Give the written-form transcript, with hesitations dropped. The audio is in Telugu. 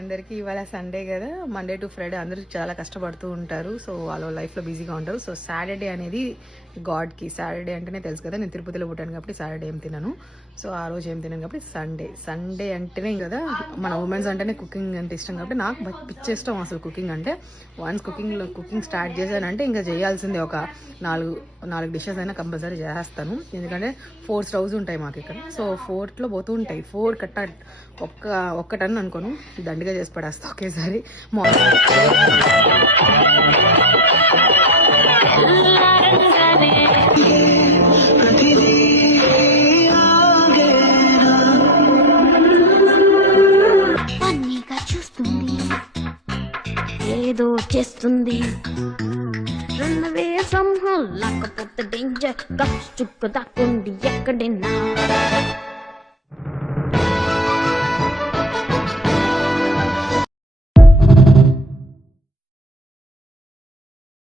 అందరికీ ఇవాళ సండే కదా, మండే టు ఫ్రైడే అందరూ చాలా కష్టపడుతూ ఉంటారు. సో వాళ్ళ లైఫ్లో బిజీగా ఉంటారు. సో సాటర్డే అనేది గాడ్కి, సాటర్డే అంటేనే తెలుసు కదా, నేను తిరుపతిలో పుట్టాను కాబట్టి సాటర్డే ఏం తినను. సో ఆ రోజు ఏం తినను కాబట్టి సండే అంటేనే కదా, మన ఉమెన్స్ అంటేనే కుకింగ్ అంటే ఇష్టం కాబట్టి నాకు పిచ్చేష్టం అసలు కుకింగ్ అంటే. వన్స్ కుకింగ్ స్టార్ట్ చేశానంటే ఇంకా చేయాల్సిందే. ఒక నాలుగు డిషెస్ అయినా కంపల్సరీ చేస్తాను. ఎందుకంటే 4 స్టవ్స్ ఉంటాయి మాకు ఇక్కడ. సో 4లో పోతూ ఉంటాయి. 4 కట్ట ఒక్క టన్ అనుకోను, దండిగా చేసి పడేస్తా ఒకేసారి. చూస్తుంది ఏదో చేస్తుంది, రన్నవే సంహం లేకపోతే డేంజర్, చుక్క దాక్కుండి ఎక్కడైనా.